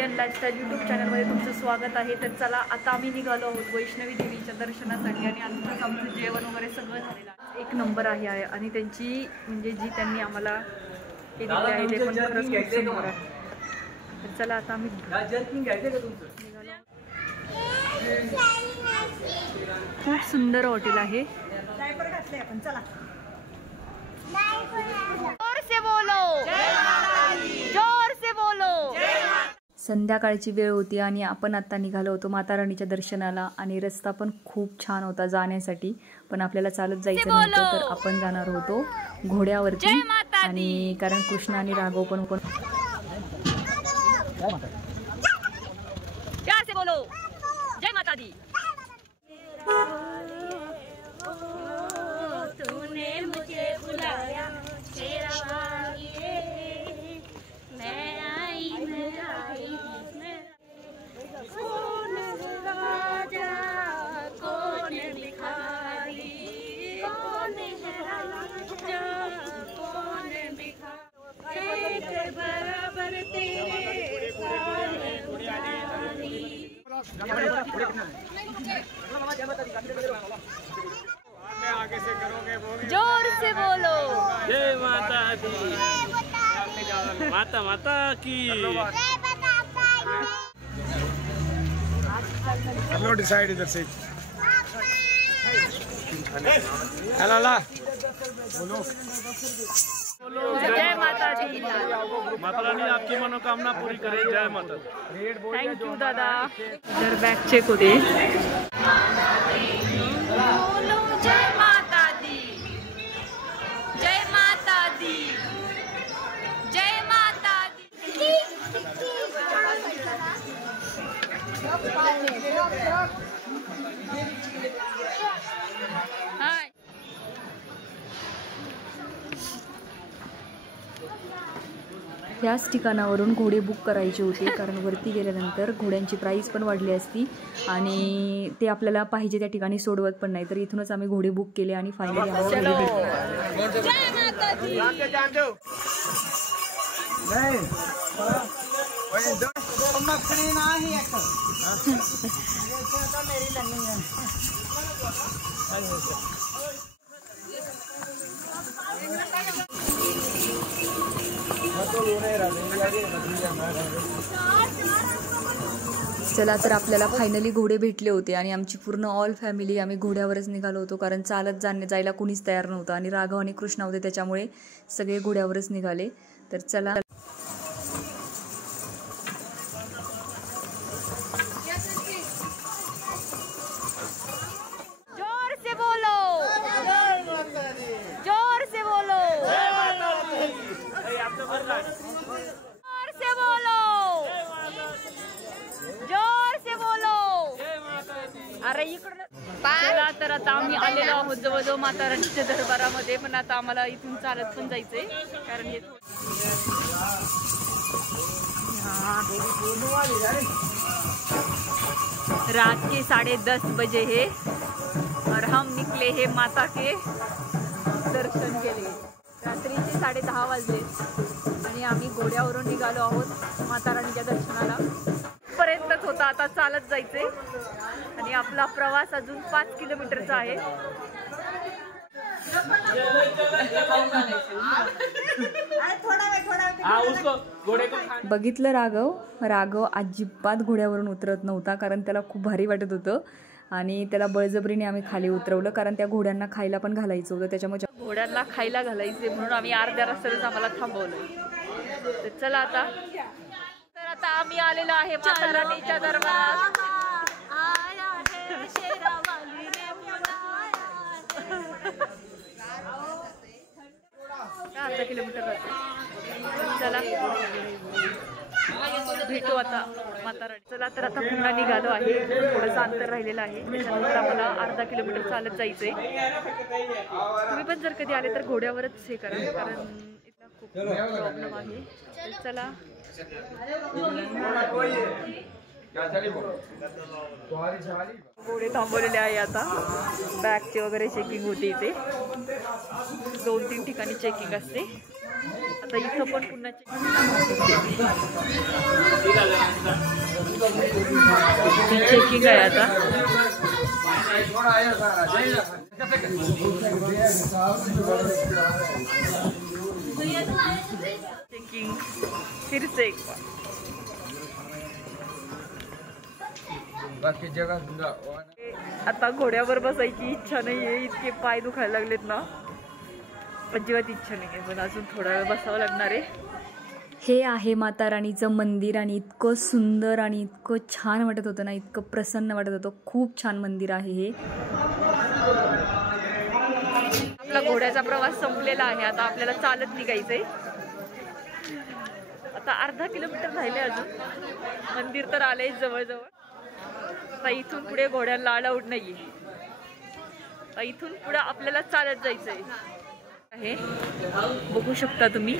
Indian lifestyle YouTube चॅनलमध्ये तुमचं स्वागत आहे। तर चला आता आम्ही निघालो आहोत वैष्णवी देवीच्या दर्शनासाठी आणि आत्ताच आमचं जेवण वगैरे सगळं झालेलं आहे। एक नंबर आहे आणि त्यांची म्हणजे जी त्यांनी आम्हाला हे दिले आहे ते पण खरंच खूप सुंदर आहे। तर चला आता आम्ही निघालो। खूप सुंदर हॉटेल आहे। जोर से बोलो, जोर से बोलो। संध्याकाळची वेळ होती आणि आपण आता निघालो होतो माता राणीच्या दर्शनाला आणि रस्ता पण खूप छान होता जाण्यासाठी, पण आपल्याला चालत जायचं नव्हतं तर आपण जाणार होतो घोड्यावरती। आणि कारण कृष्ण आणि राघव पण प्यार से बोलो जय माता दी। तूने मुझे बुलाया कौन राजा कौन भिखारी, कौन राजा कौन भिखारी, एक बराबर तेरे आगे से करोगे। जोर से बोलो जय माता दी, माता माता की। हेलो डिसाइड इधर से हेलो ला बोलो जय माता दी। माता रानी आपकी मनोकामना पूरी करे। जय माता। थैंक यू दादा। जर बॅग चेक होते। जय माता दी, जय माता दी, जय माता दी। याच ठिकाणावरून घोडे बुक करायचे होते कारण वरती गेल्यानंतर घोड्यांची प्राईस पण वाढली असती आणि ते आपल्याला पाहिजे त्या ठिकाणी सोडवत पण नाही। तर इथूनच आम्ही घोडे बुक केले आणि फायनली चला तर आपल्याला फायनली घोडे भेटले होते आणि आमची पूर्ण ऑल फॅमिली आम्ही घोड्यावरच निघालो होतो कारण चालत जायला कोणीच तयार नव्हतं आणि राघव आणि कृष्णा होते त्याच्यामुळे सगळे घोड्यावरच निघाले। तर चला जोर से बोलो, जोर से बोलो, जोर से बोलो, जोर से बोलो। अरे इकडं चला तर आता आम्ही आलेलो आहोत जवळजवळ माता राणीच्या दरबारामध्ये, पण आता आम्हाला इथून चालत पण जायचंय कारण हे रात के 10:30 बजे है और हम निकले हैं माता के दर्शन के लिए। रात्रीचे 10:30 वाजले आणि आम्ही घोड्यावरून निघालो आहोत माता राणीच्या दर्शनाला। पर्यंतच होता, आता चालत जायचे आणि आपला प्रवास अजून 5 किलोमीटरचा आहे। बघितलं राघव अजिबात घोड्यावरून उतरत नव्हता कारण त्याला खूप भारी वाटत होतं आणि त्याला बळजबरीने आम्ही खाली उतरवलं कारण त्या घोड्यांना खायला पण घालायचं होतं, त्याच्यामुळे घोड्यांना खायला घालायचे म्हणून आम्ही अर्ध्या रस्त्यावरच आम्हाला थांबवलं। तर चला आता आम्ही आलेलो आहे माता राणीच्या दरबारात। 10 किलोमीटर चला भेटू आता माता राणी। चला तर आता पुन्हा निघालो आहे, थोडंसं अंतर राहिलेलं आहे, त्याच्यानंतर आम्हाला अर्धा किलोमीटर चालत जायचंय। तुम्ही पण जर कधी आले तर घोड्यावरच हे करा कारण इथला खूप प्रॉब्लेम आहे। चला घोडे थांबवलेले आहे आता, बॅगचे वगैरे चेकिंग होते इथे, 2-3 ठिकाणी चेकिंग असते। आता इथं पण पुन्हा चेकिंग आहे आता. चेकिंग फिर से एक बार. आता घोड्यावर बसायची इच्छा नाहीये, इतके पाय दुखायला लागलेत ना, अजिबात इच्छा नाहीये, पण अजून थोडा वेळ बसावं लागणार आहे. हे आहे माता राणीचं मंदिर आणि इतकं सुंदर आणि इतकं छान वाटत होतं ना, इतकं प्रसन्न वाटत होतं. खूप छान मंदिर आहे हे. आपला घोड्याचा प्रवास संपलेला आहे. आता आपल्याला चालत निघायचंय. आता अर्धा किलोमीटर राहिले अजून. मंदिर तर आलंय जवळजवळ. आता इथून पुढे घोड्यांना अलाउड नाहीये. आता इथून पुढे आपल्याला चालत जायचंय आहे. बघू शकता तुम्ही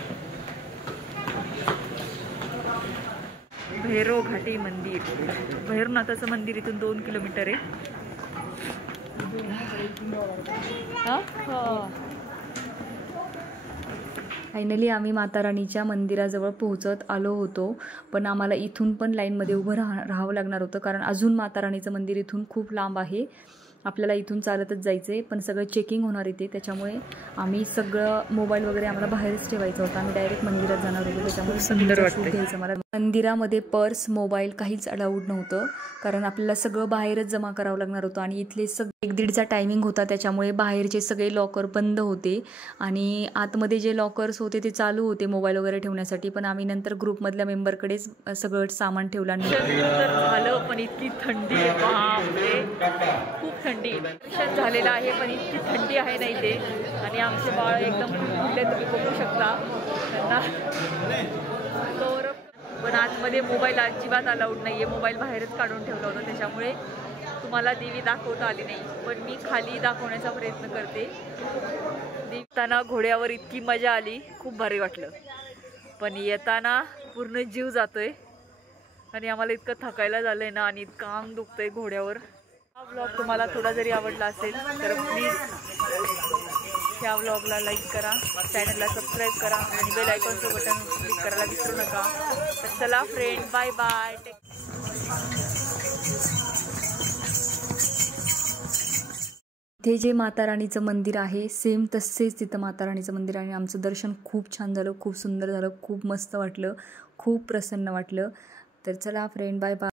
भैरव घाटी मंदिर. भैरवनाथाचं मंदिर इथून 2 किलोमीटर आहे. फायनली आम्ही माता राणीच्या मंदिराजवळ पोहोचत आलो होतो, पण आम्हाला इथून पण लाईनमध्ये उभं राहावं लागणार होतं, कारण अजून माता राणीचं मंदिर इथून खूप लांब आहे. आपल्याला इथून चालतच जायचं आहे, पण सगळं चेकिंग होणार इथे. त्याच्यामुळे आम्ही सगळं मोबाईल वगैरे आम्हाला बाहेरच ठेवायचं होतं. आम्ही डायरेक्ट मंदिरात जाणार होतो. त्याच्यामुळे सुंदर घ्यायचं मला. मंदिरामध्ये पर्स मोबाईल काहीच अलाउड नव्हतं, कारण आपल्याला सगळं बाहेरच जमा करावं लागणार होतं. आणि इथले 1-1:30चा टायमिंग होता, त्याच्यामुळे बाहेरचे सगळे लॉकर बंद होते आणि आतमध्ये जे लॉकर्स होते ते चालू होते मोबाईल वगैरे ठेवण्यासाठी. पण आम्ही नंतर ग्रुपमधल्या मेंबरकडेच सगळं सामान ठेवलं. झालं, पण इतकी थंडी आहे, खूप थंडी. दर्शन झालेलं आहे, पण इतकी थंडी आहे ना इथे. आणि आमचे बाळ एकदम फुटले, तुम्ही बघू शकता त्यांना. पण आतमध्ये मोबाईल अजिबात अलाउड नाहीये. मोबाईल बाहेरच काढून ठेवला होता, त्याच्यामुळे तुम्हाला देवी दाखवता आली नाही. पण मी खाली दाखवण्याचा प्रयत्न करते. येताना घोड्यावर इतकी मजा आली, खूप भारी वाटलं. पण येताना पूर्ण जीव जातोय आणि आम्हाला इतकं थकायला झालंय ना, आणि इतकं अंग दुखतंय घोड्यावर. हा व्लॉग तुम्हाला थोडा जरी आवडला असेल तर प्लीज ह्या व्लॉगला लाईक करा, चॅनलला सबस्क्राईब करा आणि बेल आयकॉनचं बटन क्लिक करायला विसरू नका. तर चला फ्रेंड, बाय बाय. इथे जे माता राणीचं मंदिर आहे सेम तसेच तिथं माता राणीचं मंदिर आहे. आमचं दर्शन खूप छान झालं, खूप सुंदर झालं, खूप मस्त वाटलं, खूप प्रसन्न वाटलं. तर चला फ्रेंड, बाय बाय.